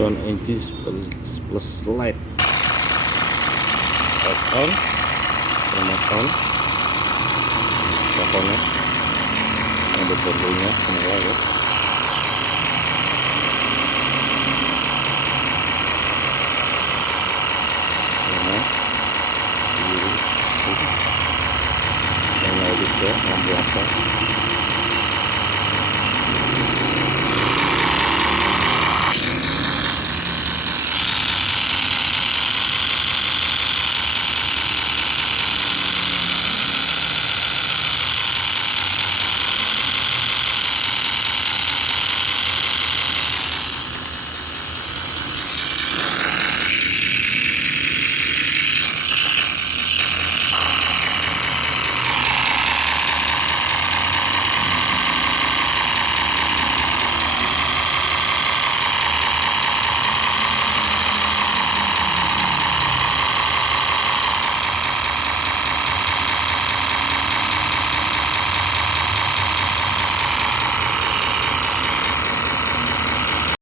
sound engine plus slide press on, remote on, kita connect, ada perlunya semua ya.